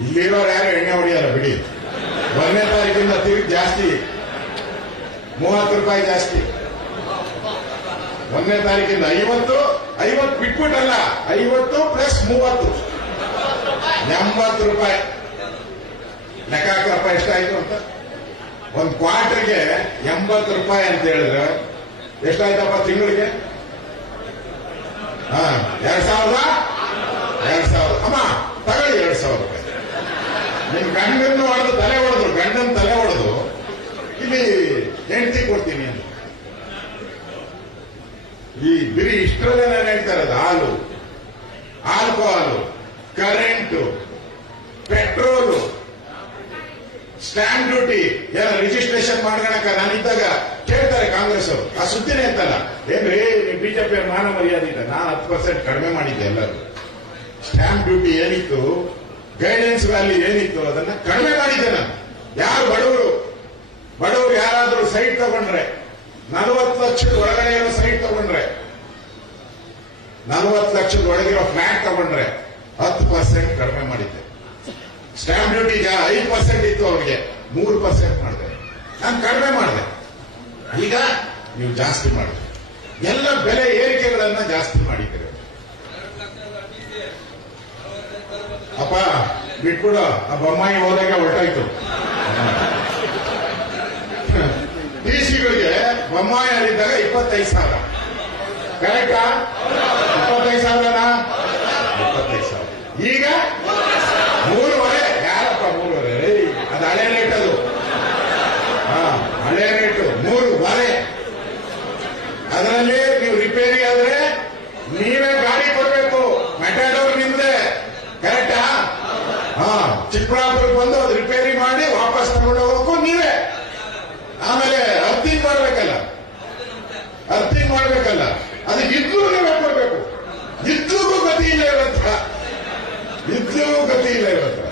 ಇಲ್ಲಿರೋರು ಯಾರು ಎಣ್ಣೆ ಹೊಡಿಯಾರ ಬಿಡಿ. ಒಂದನೇ ತಾರೀಕಿಂದ ತಿರುಗಿ ಜಾಸ್ತಿ. ಮೂವತ್ತು ರೂಪಾಯಿ ಜಾಸ್ತಿ. ಒಂದನೇ ತಾರೀಕಿಂದ ಐವತ್ತು ಐವತ್ತು ಬಿಟ್ಬಿಟ್ಟಲ್ಲ, ಐವತ್ತು ಪ್ಲಸ್ ಮೂವತ್ತು. ಎಂಬತ್ತು ರೂಪಾಯಿ. ಲೆಕ್ಕ ಹಾಕಪ್ಪ ಎಷ್ಟಾಯ್ತು ಅಂತ? ಒಂದು ಕ್ವಾರ್ಟರ್ಗೆ ಎಂಬತ್ತು ರೂಪಾಯಿ ಅಂತ ಹೇಳಿದ್ರೆ ಎಷ್ಟಾಯ್ತಪ್ಪ ತಿಂಗಳಿಗೆ? ಹಾ, ಎರಡ್ ಸಾವಿರದ ಎರಡ್ ಸಾವಿರ ಅಮ್ಮ ತಗೊಳ್ಳಿ ಎರಡ್ ಸಾವಿರ ರೂಪಾಯಿ ನಿಮ್ ಗಂಡನ್ನು ಹೊಡೆದು ತಲೆ ಹೊಡೆದ್ರು ಗಂಡನ ತಲೆ ಹೊಡೆದು, ಇಲ್ಲಿ ಹೆಂಡತಿ ಕೊಡ್ತೀನಿ ಅಂತ. ಈ ಬಿರಿ ಇಷ್ಟರಲ್ಲೇ ನಾನು ಹೇಳ್ತಾ ಇರೋದು ಹಾಲು alcohol current petrol stamp duty ಏನೋ ರಿಜಿಸ್ಟ್ರೇಷನ್ ಮಾಡ್ಕೊಳಕ ನಾನಿದ್ದಾಗ ಕೇಳ್ತಾರೆ ಕಾಂಗ್ರೆಸ್ ಅವರು. ಆ ಸುದ್ದಿನೇ ಅಂತಲ್ಲ. ಏನ್ರಿ ನೀವು ಬಿಜೆಪಿ ಮಾನ ಮರ್ಯಾದೆ ಇಲ್ಲ ನಾನು ಹತ್ತು ಪರ್ಸೆಂಟ್ ಕಡಿಮೆ ಮಾಡಿದ್ದೆ ಎಲ್ಲರೂ. ಸ್ಟ್ಯಾಂಪ್ ಡ್ಯೂಟಿ ಏನಿತ್ತು? ಗೈಡೆನ್ಸ್ ವ್ಯಾಲ್ಯೂ ಏನಿತ್ತು ಅದನ್ನ ಕಡಿಮೆ ಮಾಡಿದ್ದೆ ನಾನು. ಯಾರು ಬಡವರು? ಬಡವರು ಯಾರಾದರೂ ಸೈಟ್ ತಗೊಂಡ್ರೆ, ನಲವತ್ತು ಲಕ್ಷದ ಒಳಗಡೆ ಇರೋ ಸೈಟ್ ತಗೊಂಡ್ರೆ, ನಲವತ್ತು ಲಕ್ಷದ ಒಳಗಿರೋ ಫ್ಲಾಟ್ ತಗೊಂಡ್ರೆ, ಹತ್ತು ಪರ್ಸೆಂಟ್ ಕಡಿಮೆ ಮಾಡಿದ್ದೆ. ಸ್ಟ್ಯಾಂಪ್ ಡ್ಯೂಟಿ ಐದು ಪರ್ಸೆಂಟ್ ಇತ್ತು ಅವ್ರಿಗೆ, ಮೂರು ಪರ್ಸೆಂಟ್ ಮಾಡಿದೆ. ನಾನು ಕಡಿಮೆ ಮಾಡಿದೆ. ಈಗ ನೀವು ಜಾಸ್ತಿ ಮಾಡಿದೆ. ಎಲ್ಲ ಬೆಲೆ ಏರಿಕೆಗಳನ್ನ ಜಾಸ್ತಿ ಮಾಡಿದ್ದೀರಿ. ಅಪ್ಪ ಬಿಟ್ಬಿಡು. ಆ ಬೊಮ್ಮಾಯಿ ಹೋದಾಗ ಹೊರಟಾಯ್ತು ಟಿ ಸಿಗಳಿಗೆ ಬೊಮ್ಮಾಯಿ ಅಲ್ಲಿದ್ದಾಗ ಇಪ್ಪತ್ತೈದು ಸಾವಿರ. ಕರೆಕ್ಟಾ ಇಪ್ಪತ್ತೈದು ಸಾವಿರನಾ? ಇಪ್ಪತ್ತೈದು ಸಾವಿರ. ಈಗ ಹಾ, ಚಿಕ್ಕಬಳ್ಳಾಪುರಕ್ಕೆ ಬಂದು ಅದು ರಿಪೇರಿ ಮಾಡಿ ವಾಪಸ್ ತಗೊಂಡು ಹೋಗಬೇಕು ನೀವೇ. ಆಮೇಲೆ ಅರ್ಥಿಂಗ್ ಮಾಡ್ಬೇಕಲ್ಲ. ಅರ್ತಿಂಗ್ ಮಾಡ್ಬೇಕಲ್ಲ. ಅದು ಇದ್ರೂ ನೀವೇ ಕೊಡ್ಬೇಕು ಇದ್ರಿಗೂ ಗತಿ ಇಲ್ಲ ಇವತ್ತ. ಇದ್ರಿಗೂ ಗತಿ ಇಲ್ಲ ಇವತ್ತ.